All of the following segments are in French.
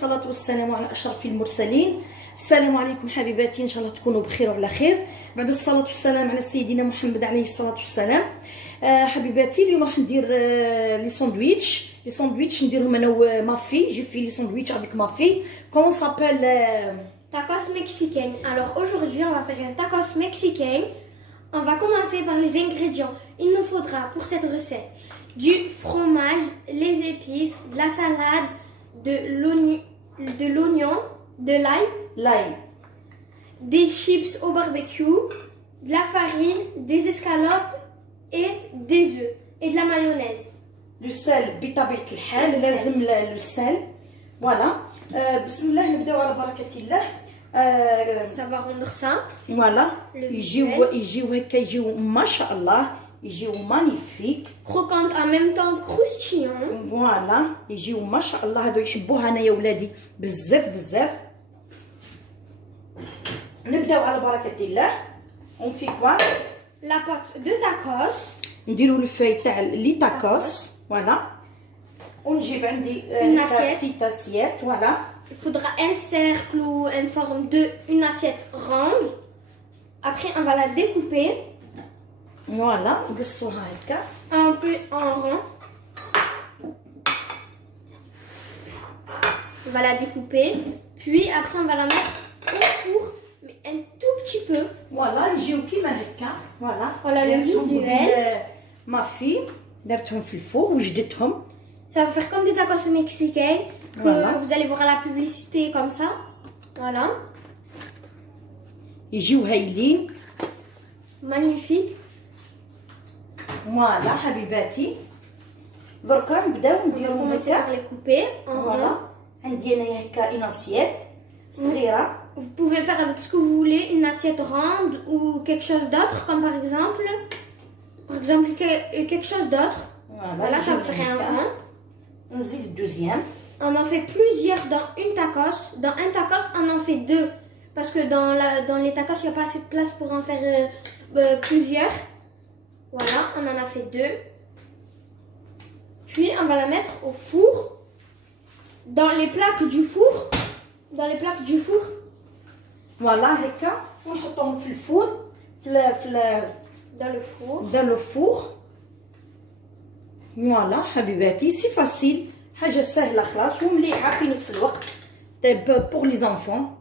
والصلاة والسلام على أشرف المرسلين. السلام عليكم حبيباتي، إن شاء الله تكونوا بخير وعلى خير. بعد الصلاة والسلام على سيدنا محمد عليه الصلاة والسلام. حبيباتي اليوم راح ندير لي ساندويتش نديرهم انا ومافي. جي في لي ساندويتش avec ma fille. Comment s'appelle Tacos mexicain. Alors aujourd'hui on va faire un tacos mexicain. On va commencer par les ingrédients. Il nous faudra pour cette recette du fromage, les épices, de la salade, de l'oignon, de l'ail, des chips au barbecue, de la farine, des escalopes et des œufs et de la mayonnaise. لو سال بطبيعة الحال لازم لو سال. فوالا بسم الله نبداو على بركة الله. Ça va rendre ça. فوالا يجيو هكا، يجيو ما شاء الله، يجيو مانيفيك Croquante en même temps croustillant. فوالا يجيو ما شاء الله. هادو يحبوها انا يا ولادي بزاف بزاف. نبداو على بركة الله. اون في كوا La pâte de tacos. نديرو الفاي تاع لي تاكوس. فوالا ونجيب عندي بتيت اسيات. فوالا Il faudra un cercle ou une forme de une assiette ronde. Après on va la découper فوالا نقصوها هكا un peu en rond. On va la découper, puis après on va la mettre au four, mais un tout petit peu. فوالا يجيو كيما هكا. فوالا Voilà le visuel. ما في درتهم في الفور وجدتهم. Ça va faire comme des tacos mexicains que Voilà. vous allez voir à la publicité comme ça. Voilà, يجيو هايلين. magnifique. فوالا حبيباتي دركا نبداو On va نديروهم commencer par هكا. les couper en فوالا rond. عندي انايا هكا اون اسيات صغيره. Vous pouvez faire avec ce que vous voulez, une assiette ronde ou quelque chose d'autre, comme par exemple quelque chose d'autre. Voilà, ça me ferait un rond. نزيد الدوزيام. On en fait plusieurs dans une tacos. Dans un tacos, on en fait deux. Parce que dans les tacos, il n'y a pas assez de place pour en faire plusieurs. Voilà, on en a fait deux. Puis, on va la mettre au four. Dans les plaques du four. Dans les plaques du four. فوالا هكا ونحطوهم في الفور Dans le four. dans le four. فوالا حبيباتي سي فاسيل، حاجه سهله خلاص ومليحه في نفس الوقت. طيب بور لي زانفون.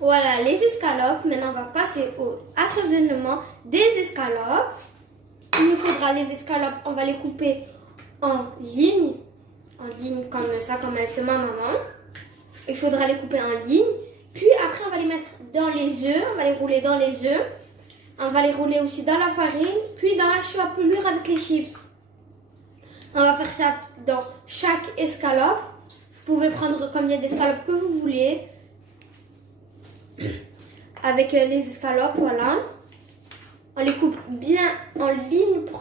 Voilà, les escalopes. Maintenant, on va passer au assaisonnement des escalopes. Il nous faudra les escalopes. On va les couper en ligne comme ça, comme elle fait ma maman. Il faudra les couper en ligne. Puis après, on va les mettre dans les œufs. On va les rouler dans les œufs. On va les rouler aussi dans la farine. Puis dans la chapelure avec les chips. On va faire ça dans chaque escalope. Vous pouvez prendre combien d'escalopes que vous voulez. Avec les escalopes, voilà. On les coupe bien en ligne pour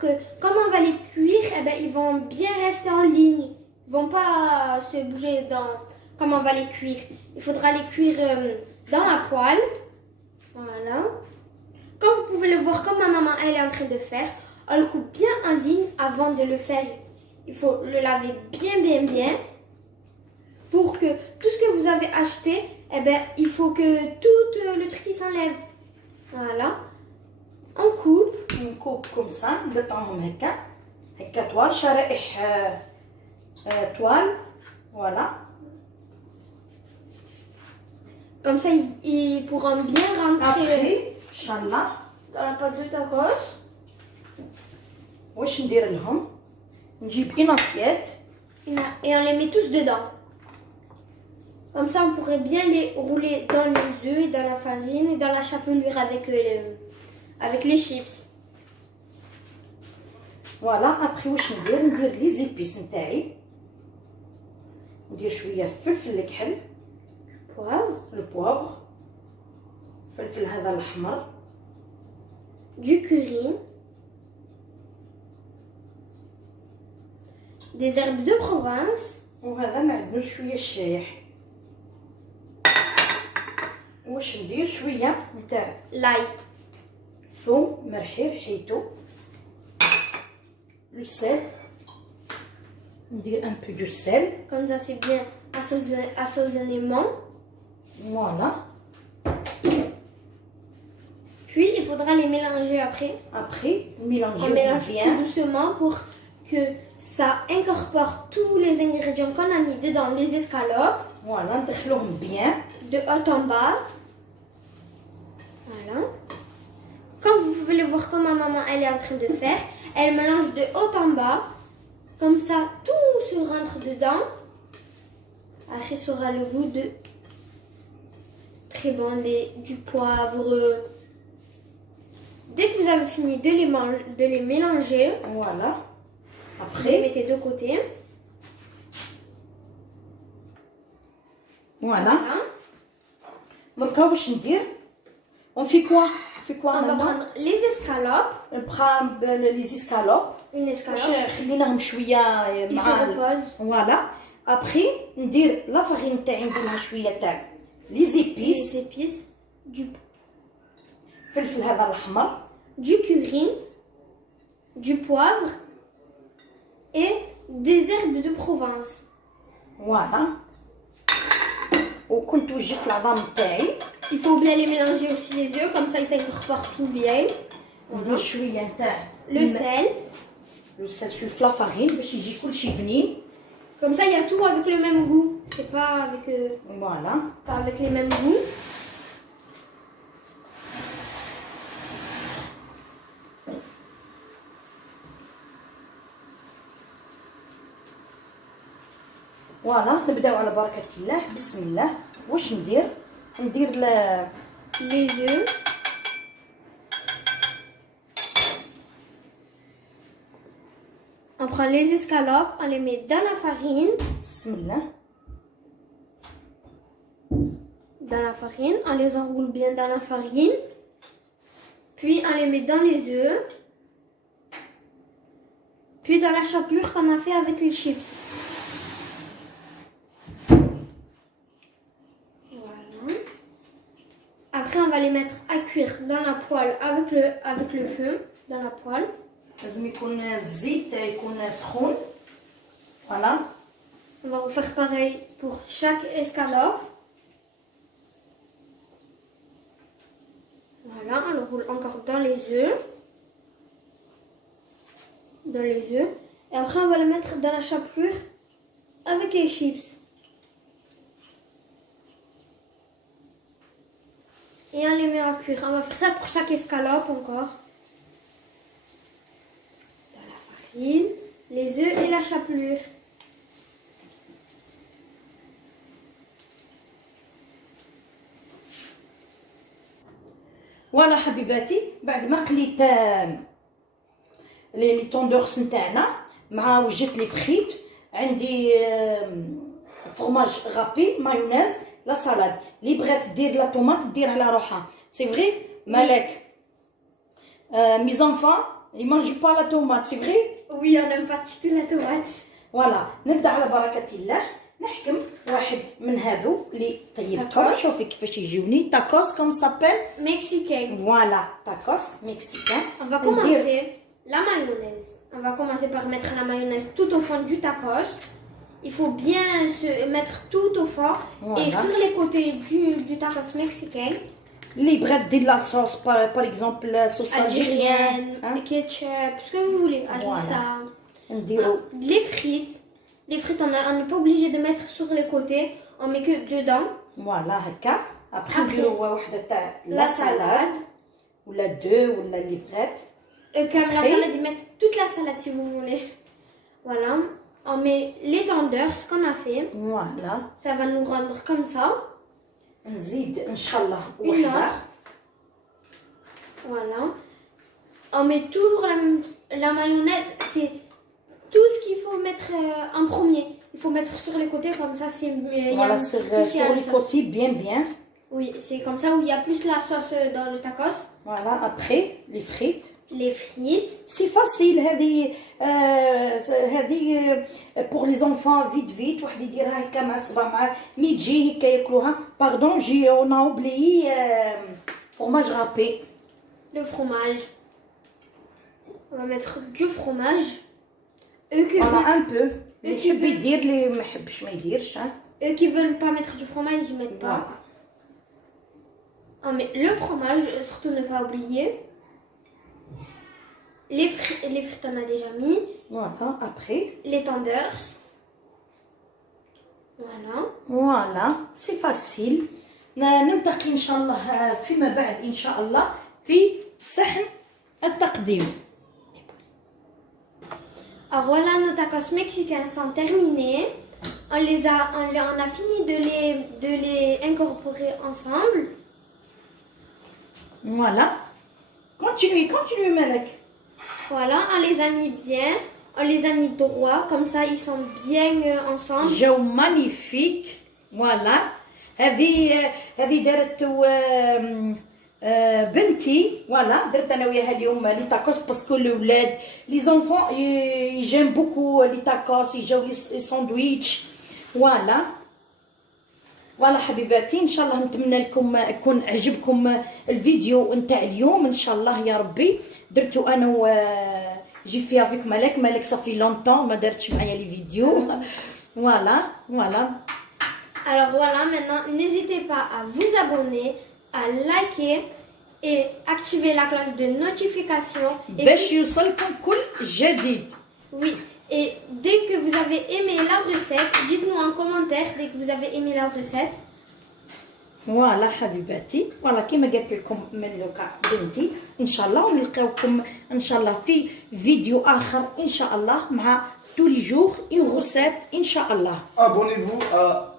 que comme on va les cuire, eh ben, ils vont bien rester en ligne. Ils vont pas se bouger comme on va les cuire. Il faudra les cuire dans la poêle. Voilà. Comme vous pouvez le voir, comme ma maman elle est en train de faire, on le coupe bien en ligne avant de le faire. Il faut le laver bien pour que tout ce que vous avez acheté, eh ben, il faut que tout le truc il s'enlève. Voilà. On coupe. نكوب كومسا نقطعهم هكا هكا طوال شرائح طوال. فوالا Comme ça, ils pourront bien rentrer ابخي ان شاء الله. dans la pâte de tacos. واش ندير لهم؟ نجيب اون اسيات. Et on les met tous dedans. Comme ça, on pourrait bien les rouler dans les œufs, et dans la farine et dans la chapelure avec les chips. فوالا ابخي واش ندير لي زيبيس نتاعي. ندير شويه فلفل الكحل، Poivre, البوافر، فلفل هذا الاحمر، du curry, des herbes de Provence, وهذا معدنو شويه الشايح. واش ندير شويه نتاع l'ail, ثوم مرحي رحيتو، لو سيل، ندير un peu de sel. Comme ça, c'est bien assaisonnement. Voilà. Puis, il faudra les mélanger après. Après, mélanger On mélange bien. tout doucement pour que ça incorpore tous les ingrédients qu'on a mis dedans les escalopes, Voilà, ندخلوهم bien. de haut en bas. Voilà. Comme vous pouvez le voir comme ma maman elle est en train de faire, elle mélange de haut en bas. Comme ça, tout se rentre dedans. Après, ça aura le goût de très bon, du poivre. Dès que vous avez fini de les mélanger, Voilà. vous les Après, mettez de côté. voilà. Voilà. Donc, واش ندير On fait quoi On va maintenant prendre les escalopes. On prend les escalopes. Une باش escalope. خليناهم شويه Ils se مع reposent. فوالا. ابخي ندير لا فارين تاعي ندير لها شويه تاع لي Les زيبيس. épices. فلفل هذا الاحمر. Du cumin. Du poivre. Et des herbes de Provence. فوالا. وكنت وجدت العظام تاعي. Il faut bien les mélanger aussi les œufs, comme ça ils s'incorporent tout bien. ندير شويه تاع Le sel. لو سال شويه في لا فارين باش يجي كلشي بنين. Comme ça il y a tout avec le même goût. C'est pas فوالا. pas avec les mêmes goûts. فوالا نبداو على بركه الله. بسم الله. واش ندير Les œufs. On prend les escalopes, on les met dans la farine. بسم الله. Dans la farine, on les enroule bien dans la farine. Puis on les met dans les œufs. Puis dans la chapelure qu'on a fait avec les chips. Voilà. Après on va les mettre à cuire dans la poêle avec le feu, dans la poêle. لازم يكون الزيت يكون سخون. فوالا. On va refaire pareil pour chaque escalope. Voilà, on le roule encore dans les œufs. Dans les œufs. Et après, on va le mettre dans la chapelure avec les chips. Et on les met à cuire. On va faire ça pour chaque escalope encore. Dans la farine, les œufs et la chapelure. فوالا حبيباتي. بعد ما قليت لي طوندورس نتاعنا مع وجدت لي فخيت عندي فرماج غابي مايونيز لا سالاد. اللي بغات دير لا طوماط دير على روحها. سي فري مالك مي زانفون ils mangent pas la tomate, c'est vrai. Oui, on n'aime pas du tout la tomate. فوالا. نبدا على بركه الله. نحكم واحد من هادو اللي طيبتهم. تاكوس. شوفي كيفاش يجوني تاكوس كوم سابيل. Mexicain. فوالا تاكوس مكسيكان. On va commencer la mayonnaise. On va commencer par mettre la mayonnaise tout au fond du tacos. Il faut bien se mettre tout au fond. Voilà. Et sur les côtés du tacos mexicain, اللي بغات دير لا صوص باغ اكزومبل صوص الجيريان. algérienne, ketchup, ce que vous voulez. Avec Voilà. ça. نديرو Les frites. Les frites, on n'est pas obligé de mettre sur les côtés. On met que dedans. فوالا هكا. ابخي Après, نديرو وحده تاع La لا سالاد salade. ولا دو ولا اللي بغات. Comme la Après. salade, ils mettent toute la salade si vous voulez. Voilà. On met les tenders qu'on a fait. فوالا. Ça va nous rendre comme ça. نزيد ان شاء الله Une وحده. autre. Voilà. On met toujours la mayonnaise. C'est tout ce qu'il faut mettre en premier. Il faut mettre sur les côtés comme ça. C'est فوالا sur les côtés bien. Oui, c'est comme ça où il y a plus la sauce dans le tacos. فوالا. ابخي لي فريت. Les frites. سي فاسيل هذه. هذه بور لي زونفون فيت واحد يديرها هكا مع الصباع مع مي تجي هكا ياكلوها. باردون جي اون ا اوبليي فرماج غابي. Le fromage. On va mettre du fromage. Eux que فوالا ان بو اللي يحب يدير اللي ما يحبش ما يديرش. Eux qui veulent pas mettre du fromage, ils mettent pas. Ah, mais le fromage, surtout ne pas oublier. Les frites, on a déjà mis. Voilà, après. Les tenders. Voilà. Voilà, c'est facile. نلتقي إن شاء الله فيما بعد إن شاء الله في صحن التقديم. Alors voilà, nos tacos mexicains sont terminés. On a fini de les incorporer ensemble. Voilà. Continue Malek. Voilà, on les a mis bien. On les a mis droits, comme ça ils sont bien ensemble. جو magnifique. Voilà. هذه دارت بنتي. فوالا درت انا وياها اليوم لي تاكوس باسكو الاولاد لي زونفون يجيم بوكو لي تاكوس يجاو لي ساندويتش. فوالا حبيباتي ان شاء الله نتمنى لكم يكون عجبكم الفيديو نتاع اليوم ان شاء الله يا ربي. درتو انا و جي في افيك مالك صافي لونطون ما دارتش معايا لي فيديو. فوالا. Alors voilà, maintenant n'hésitez pas à vous abonner, à liker et activer la cloche de notification. باش يوصلكم كل جديد. Oui, et dès que vous avez aimé la recette, dites-nous en commentaire dès que vous avez aimé la recette. فوالا حبيباتي. فوالا كيما قلت لكم ملوكا بنتي ان شاء الله ونلقاوكم ان شاء الله في فيديو اخر ان شاء الله مع tous les jours une recette ان شاء الله. Abonnez-vous à